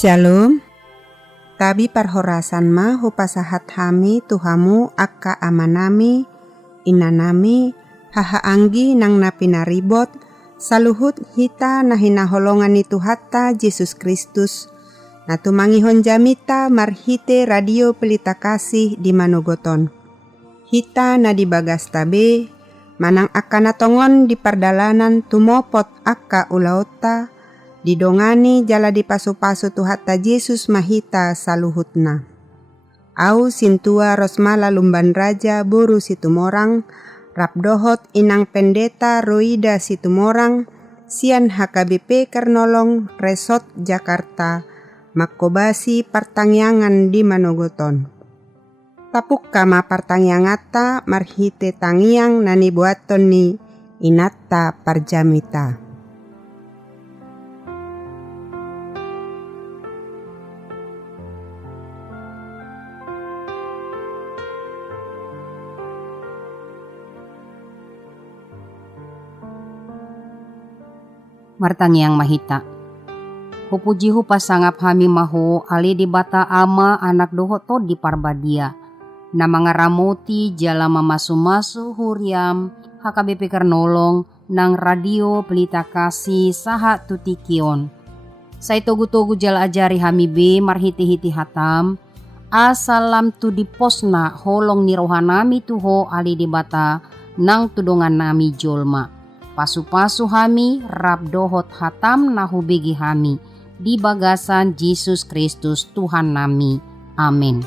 Shalom. Tabi parhorasan ma hupasahat hami tuhamu akka amanami, inanami, haha anggi nang napinaribot, saluhut hita nahinaholongan itu hatta Yesus Kristus. Natumangihon jamita marhite radio pelita kasih di Manogoton. Hita na dibagas tabe, manang akka natongon di pardalanan tumopot akka ulaota, didongani jala di pasu-pasu tu hatta Yesus mahita saluhutna. Au sintua rosmala lumban raja buru situmorang, rapdohot inang pendeta roida situmorang, sian HKBP Kernolong Resort Jakarta, makobasi partangyangan di Manogoton. Tapuk kama partangyangata marhite tangyang nani buaton ni inatta parjamita. Martangyang mahita. Hupuji pasangap hami maho ali di bata ama anak dohoto di parbadia. Na mga ramoti jala mamasu-masu huriam HKBP Kernolong nang radio pelita kasih saha tutikion. Say tugu-tugu jala ajari hami be marhiti-hiti hatam. Asalam tu di posna holong ni rohanami tuho ali di bata nang tudongan nami jolma. Pasu-pasu hami rabdohot hatam nahubigi hami di bagasan Yesus Kristus Tuhan nami. Amin.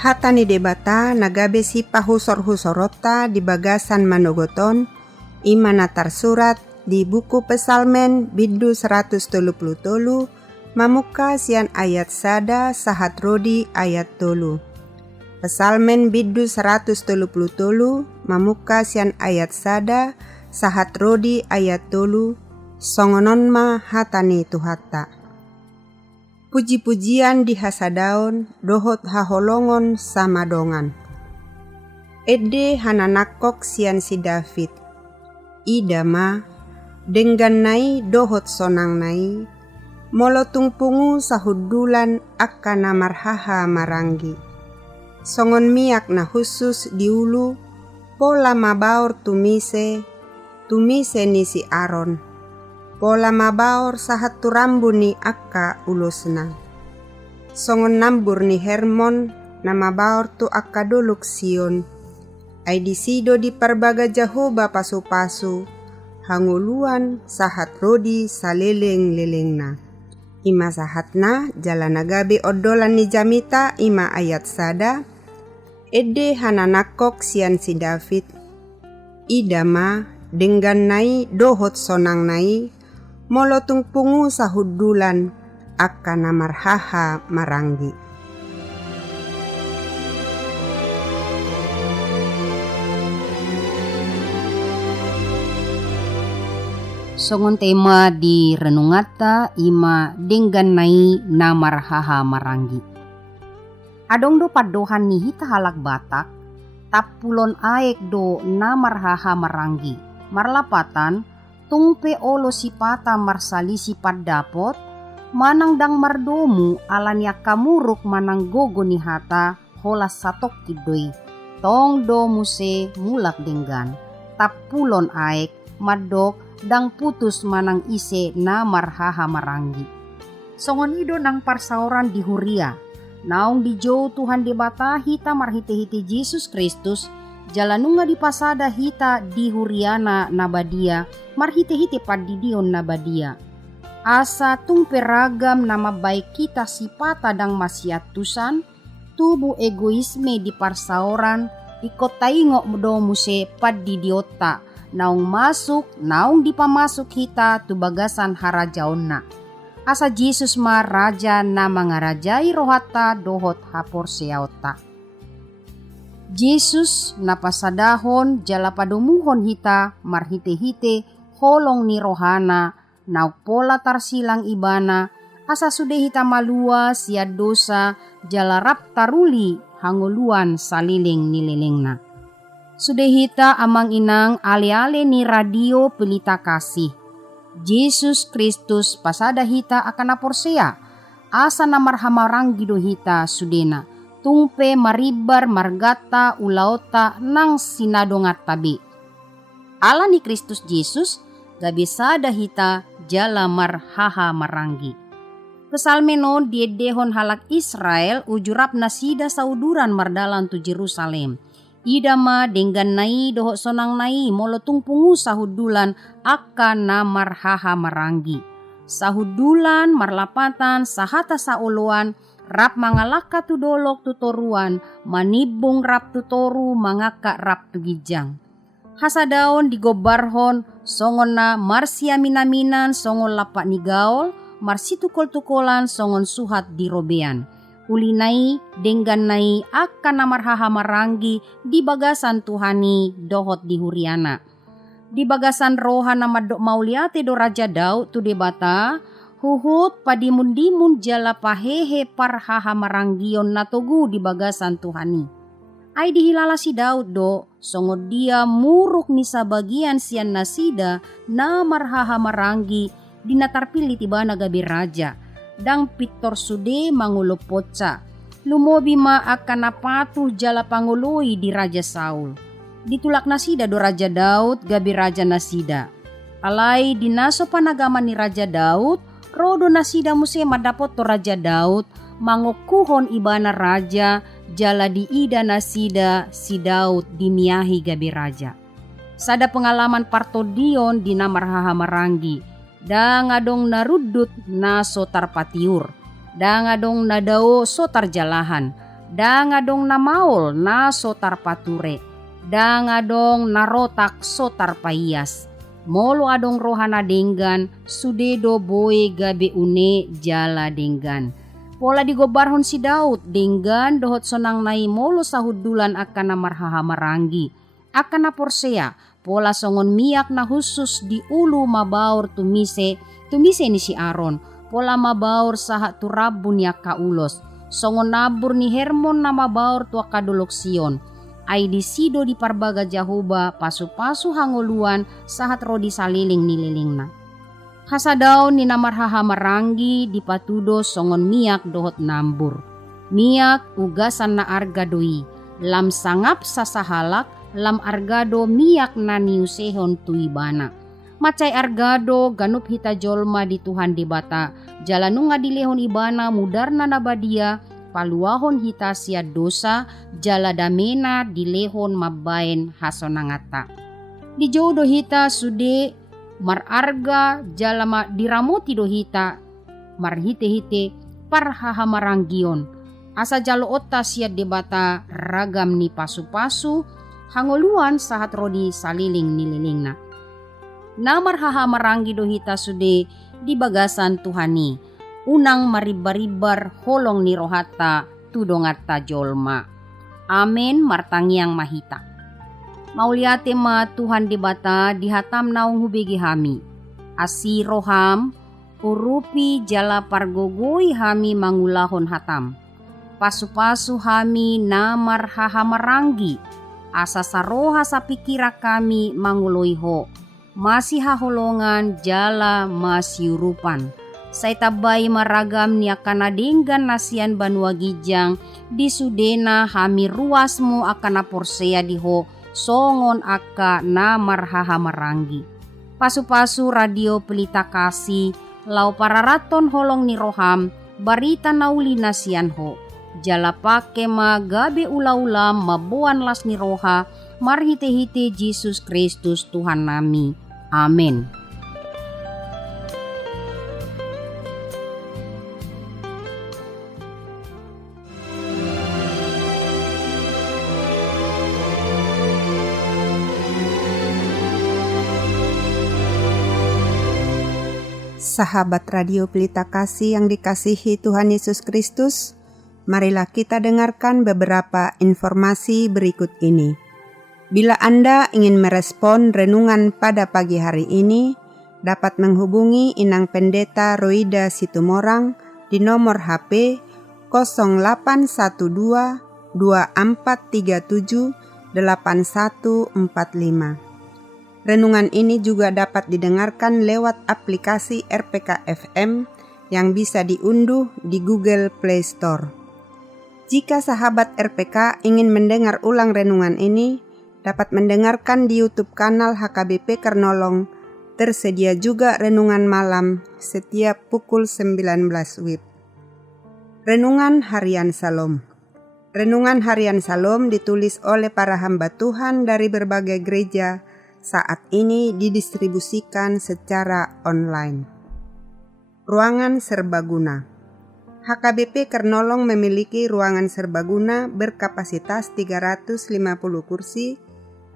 Hata ni debata nagabe si pahusor-husorota di bagasan Manogoton, imana tarsurat di buku Pesalmen biddu 133, mamuka sian ayat sada sahat rodi ayat tolu. Pesalmen biddu 133 mamuka sian ayat sada sahat rodi ayat tolu. Songonon ma hatani tuhata. Puji-pujian di hasadaon dohot haholongon sama dongan. Ede hananakok sian si David. Idama denggan nai dohot sonang nai. Molotung pungu sahudulan akka na marhaha maranggi. Songon miak na khusus diulu, pola mabaor tumise ni si Aaron. Pola mabaor sahat turambu ni akka ulusna. Songon nambur ni Hermon na mabaor tu akka doluk Sion. Ay disido di parbaga Jahoba pasu-pasu, hanguluan sahat rodi saleleng-leleng na. Ima sahatna jala nagabe odolan ni jamita ima ayat sada. Ede hananakok sian si David. Idama denggan nai dohot sonang nai. Molotung pungu sahudulan akka namarhaha maranggi. Songon tema di renungata ima denggan nai na marhaha maranggi. Adong do padohan ni hita halak batak, tapulon aek do na marhaha maranggi. Marlapatan, tungpe olo sipata marsali sipat dapot, manang dang mardomu alanya kamuruk manang gogo ni hata holas satok kidoy. Tong do muse mulak denggan, tapulon aek madok dang putus manang ise na marhaha maranggi. Songon ido nang parsauran di Huria, naong di jo Tuhan di bata hita marhiti-hiti Yesus Kristus, jalanunga di pasada hita di Huriana nabadia, marhiti-hiti padidion nabadia. Asa tung peragam nama baik kita sipata dang masiatusan, tubuh egoisme di parsauran, ikot taingo do muse padidiota, naong masuk, naong dipamasuk hita tu bagasan harajaon na. Asa Jesus ma raja na mangarajai rohata dohot hapor seauta. Jesus napasadahon jala padumuhon hita marhite-hite holong ni rohana nau pola tarsilang ibana asa sude hita malua sia dosa jala rap taruli hanguluan saliling nililingna. Sudah hita amang inang ale-ale ni radio pelita kasih. Yesus Kristus pasada hita akan aporsea. Asa na marhamarang gido hita sudena. Tungpe maribar margata ulauta nang sinadongat tabi. Ala ni Kristus Yesus gabi sada hita jala marhaha maranggi. Kesalmeno diedehon halak Israel ujurap nasida sauduran mardalan tu Jerusalem. Idama denggan nai dohok sonang nai molotung pungu sahudulan akan na marhaha maranggi. Sahudulan marlapatan sahata sauluan rap mangalaka tu dolok tu toruan manibung rap tu toru mangaka rap tu gijang. Hasadaon digobarhon songon na marsia minaminan songon lapak ni gaol marsitukol-tukolan songon suhat di robean. Ulinai denggan nai akan namarhaha maranggi di bagasan Tuhani dohot di huriana. Di bagasan roha nama dok mauliate do Raja Daud tu debata huhut padimun-dimun jala pahehe parhaha maranggion natogu di bagasan Tuhani. Ai dihilala si Daud do songod dia muruk ni sabagian sian nasida na marhaha maranggi dinatarpili tibana gabi raja. Dang pitor sude mangulo poca. Lumobi ma akan napatuh jala pangului di Raja Saul. Ditulak nasida do Raja Daud gabi Raja nasida. Alai dinaso panagaman ni Raja Daud, rodo nasida muse madapot to Raja Daud, mangukuhon ibana raja, jala di ida nasida si Daud dimiahi gabi raja. Sada pengalaman partodion di namarhaha maranggi. Da ngadong narudut na sotar patiur, da ngadong nadao sotar jalahan, da ngadong namaol na sotar pature, da ngadong narotak sotar paias. Molo adong rohana denggan, sudedo boy gabe une jala denggan. Pola digobarhon si Daud, denggan dohot sonang nai molo sahudulan akan namarhaha maranggi, akan naporsea. Pola songon miak na husus di ulu mabaur tumise ni si Aaron. Pola mabaur saha turabun ya kaulos. Songon nabur ni Hermon na mabaur tua kadolok Sion. Ai disido di parbaga Jahuba pasu-pasu hangoluan sahat rodi saliling nililingna. Hasadaon ni namarhaha maranggi di patudo songon miak dohot nambur. Miak ugasan na arga doi. Lam sangap sasahalak lam argado miyak na niusehon tuibana. Macay argado ganup hita jolma di Tuhan di bata. Jalanung ngadilehon ibana mudar na nabadia. Paluahon hita sia dosa. Jala damena dilehon mabaen hasonangata. Di jodoh hita sude mararga jala diramoti do hita. Marhite-hite parhaha maranggion. Asa jalo otta sia debata ragam ni pasu-pasu. Hangoluan sahat rodi saliling nililingna. Namarhaha maranggi do hita sude di bagasan Tuhani. Unang maribar-ribar holong ni rohata tudongata jolma. Amen martangiang mahita. Mauliate ma Tuhan di bata dihatam naung hubegi hami. Asi roham urupi jala pargogoi hami mangulahon hatam. Pasu-pasu hami namarhaha maranggi. Asa saroha sa pikira kami manguloiho. Masih haholongan jala masyurupan. Say tabay maragam niya kanadinggan nasian banua gijang. Di sudena hami ruasmu akan naporsea diho. Songon aka na marhaha maranggi. Pasu-pasu radio pelita kasih. Lau pararaton holong ni roham. Barita nauli nasian ho. Jala pake magabe ula-ulam mabuan las ni roha marhite-hite Yesus Kristus Tuhan nami. Amen. Sahabat Radio Pelita Kasih yang dikasihi Tuhan Yesus Kristus, marilah kita dengarkan beberapa informasi berikut ini. Bila Anda ingin merespon renungan pada pagi hari ini, dapat menghubungi Inang Pendeta Roida Situmorang di nomor HP 0812 2437 Renungan ini juga dapat didengarkan lewat aplikasi RPK FM yang bisa diunduh di Google Play Store. Jika sahabat RPK ingin mendengar ulang renungan ini, dapat mendengarkan di YouTube kanal HKBP Kernolong. Tersedia juga renungan malam setiap pukul 19 WIB. Renungan Harian Salom. Renungan Harian Salom ditulis oleh para hamba Tuhan dari berbagai gereja, saat ini didistribusikan secara online. Ruangan serbaguna. HKBP Kernolong memiliki ruangan serbaguna berkapasitas 350 kursi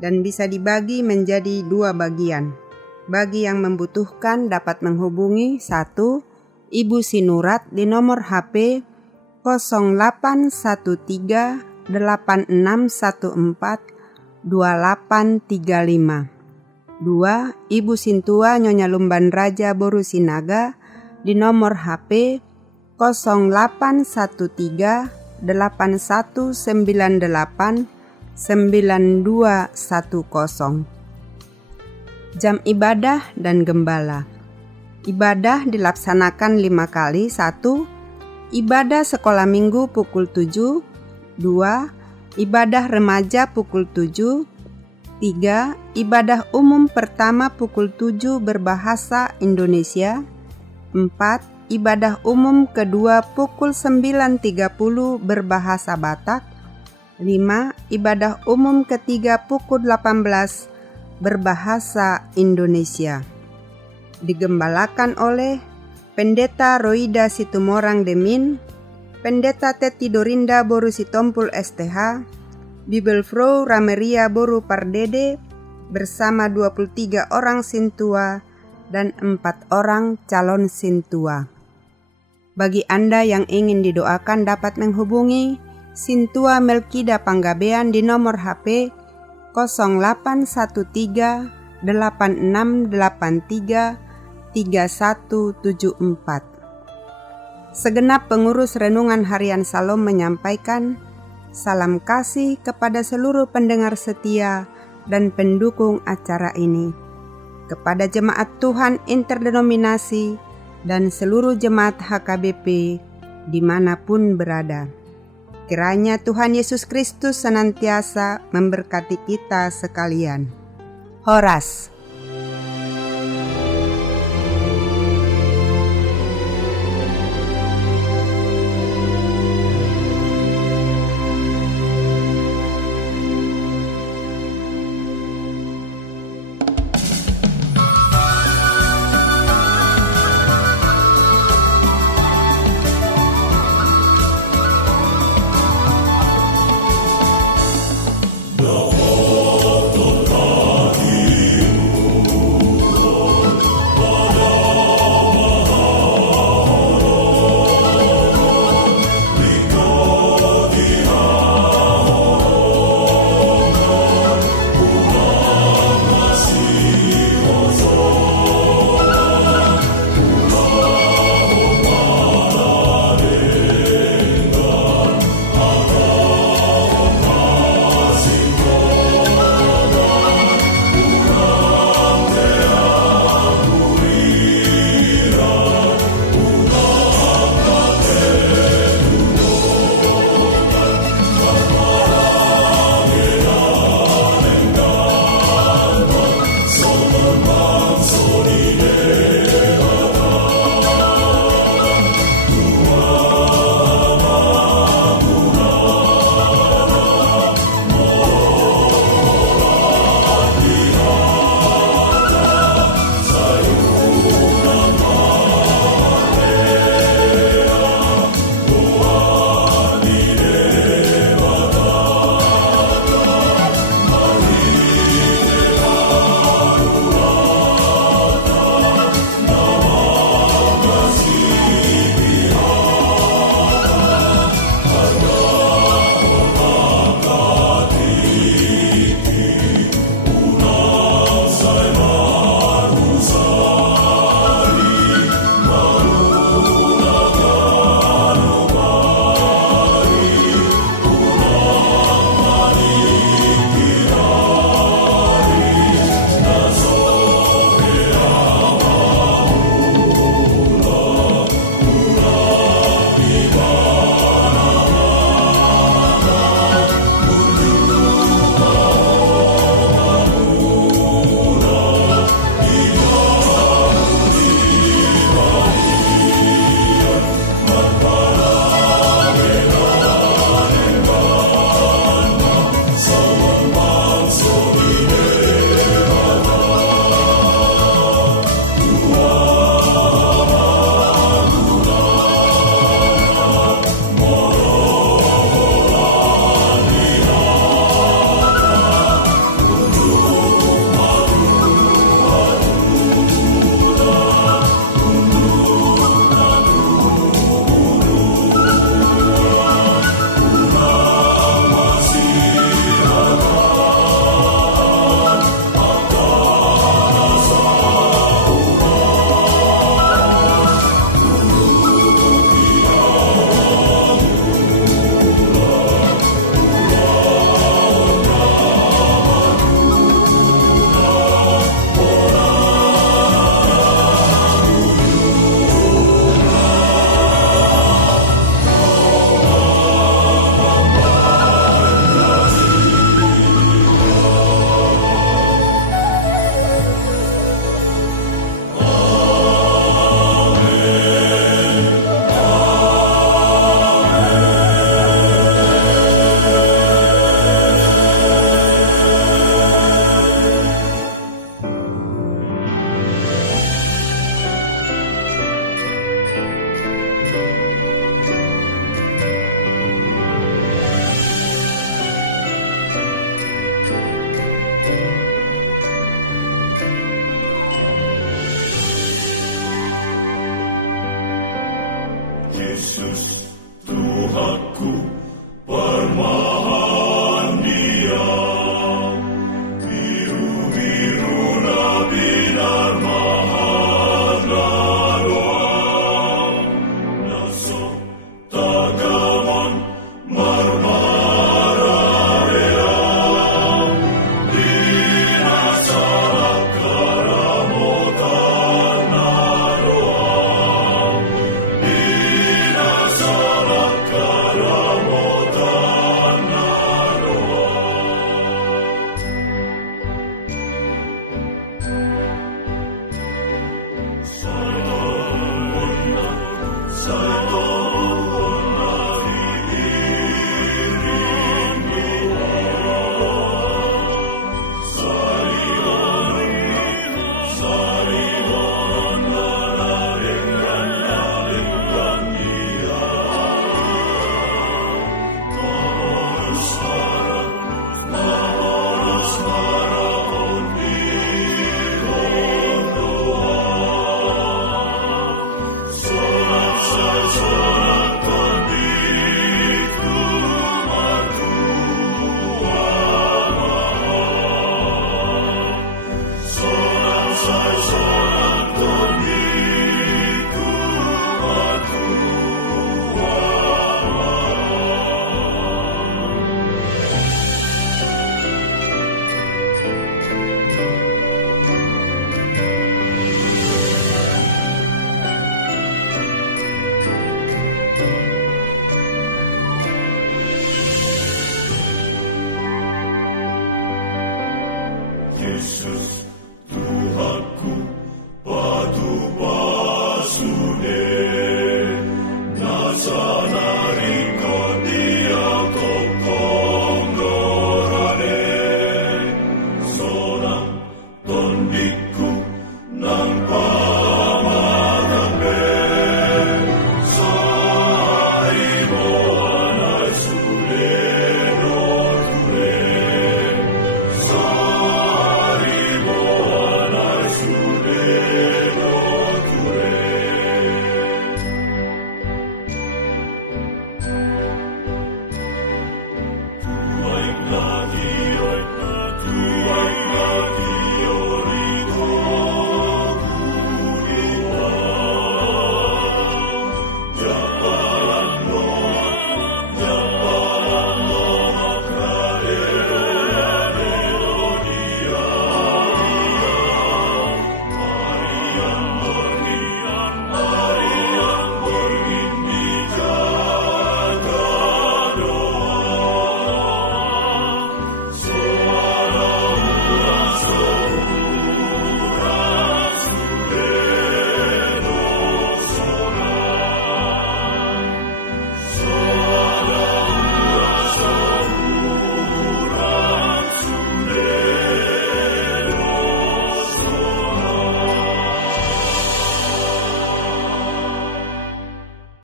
dan bisa dibagi menjadi 2 bagian. Bagi yang membutuhkan dapat menghubungi 1. Ibu Sinurat di nomor HP 0813 8614 2835. 2. Ibu Sintua Nyonya Lumban Raja Boru Sinaga di nomor HP 0813 8198 9210. Jam ibadah dan gembala. Ibadah dilaksanakan 5 kali. 1. Ibadah sekolah minggu pukul 7. 2. Ibadah remaja pukul 7. 3. Ibadah umum pertama pukul 7 berbahasa Indonesia. 4. Ibadah umum kedua pukul 9.30 berbahasa Batak. 5. Ibadah umum ketiga pukul 18 berbahasa Indonesia. Digembalakan oleh Pendeta Roida Situmorang Demin, Pendeta Teti Dorinda Boru Sitompul STH, Bibelfrau Rameria Boru Pardede bersama 23 orang sintua dan 4 orang calon sintua. Bagi Anda yang ingin didoakan dapat menghubungi Sintua Melkida Panggabean di nomor HP 0813 8683 3174. Segenap pengurus Renungan Harian Salom menyampaikan salam kasih kepada seluruh pendengar setia dan pendukung acara ini, kepada jemaat Tuhan interdenominasi dan seluruh jemaat HKBP dimanapun berada. Kiranya Tuhan Yesus Kristus senantiasa memberkati kita sekalian. Horas. Yesus, Tuhanku.